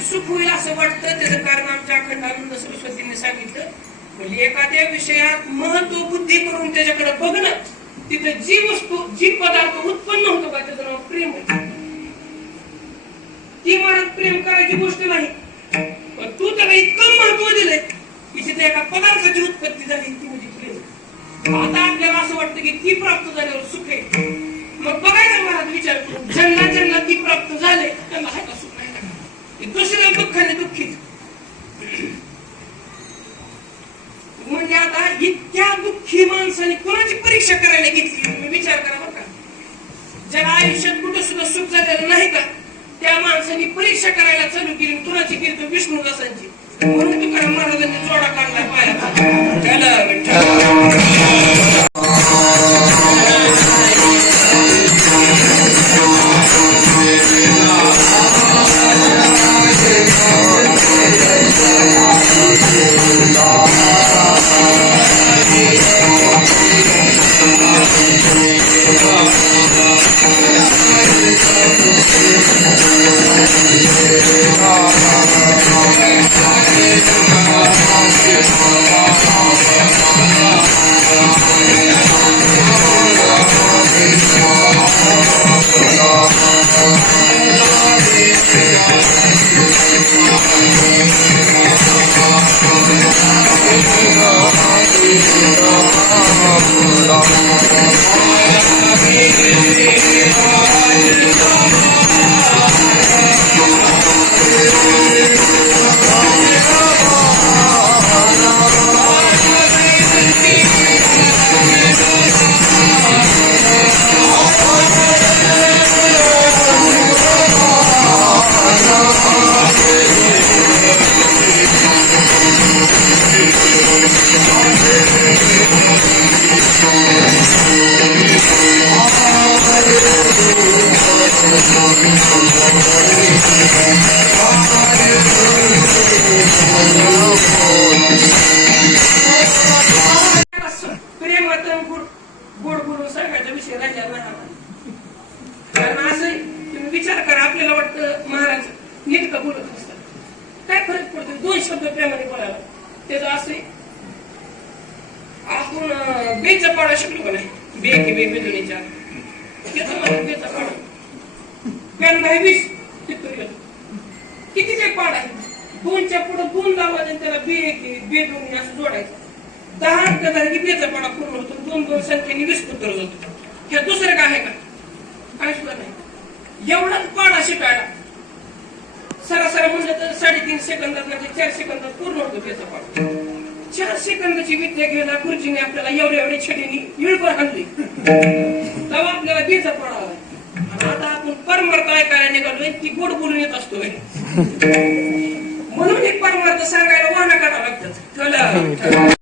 की सुख होईल असं वाटतं त्याचं कारण आमच्या अखंडानंद सरस्वतीने सांगितलं म्हणजे एखाद्या विषयात महत्त्व बुद्धी करून त्याच्याकडे बघणं तिथं जी वस्तू जी पदार्थ उत्पन्न होतो का त्याचं नाव प्रेम ती म्हणत प्रेम करायची गोष्ट नाही. पण तू त्याला इतकं महत्त्व दिलंय की तिथे एका पदार्थाची उत्पत्ती झाली ती म्हणजे प्रेम. आता आपल्याला असं वाटतं की ती प्राप्त झाल्यावर सुख आहे. मग बघायला महाराज विचार जन्ना ज्यांना ज्यांना ती प्राप्त झाले त्यांना आहे का सुख आहे का? हे दुसऱ्या दुःखित म्हणजे आता इतक्या दुःखी माणसाने कोणाची परीक्षा करायला घेतली? तुम्ही विचार करा बरं का. ज्याला आयुष्यात कुठं सुद्धा सुख झालेलं नाही का त्या माणसाने परीक्षा करायला चालू केली कुणाची केली तर विष्णुदासांची. म्हणून तुकाराम महाराजांनी जोडा काढला. Thank you. बोलून सांगायचा विषय कारण असं तुम्ही विचार करा आपल्याला वाटतं महाराज नीट बोलत असतात. काय फरक पडतो? दोन शब्द प्रेमाने बोलायला त्याचं असं आहे, आपण अं, बेचा पाडा शकलो का नाही? बे की बे बेदुनीच्या त्याचा मला बेचा पाडा. पॅन नाही वीस किती काय पाड आहे? दोनच्या पुढे दोन लावायचे त्याला बे की बेदुनी असं जोडायचं. दहा अंक झाले की पूर्ण होतो? दोन दोन संख्येने वीस पुत्र जातो हे दुसरं काय आहे का? काय सुद्धा नाही. एवढाच पाडा शिकायला. सरासरी म्हणलं तर साडेतीन सेकंदात म्हणजे चार सेकंदात पूर्ण होतो त्याचा पाडा. चार सेकंदाची विद्या घ्यायला गुरुजीने आपल्याला एवढ्या एवढ्या छडीने इळभर आणली. तेव्हा आपल्याला बेचा पाडा आता आपण परमार्थ ऐकायला निघालोय ती गोड बोलून येत असतोय म्हणून एक परमार्थ सांगायला वाहना काढावं लागतात.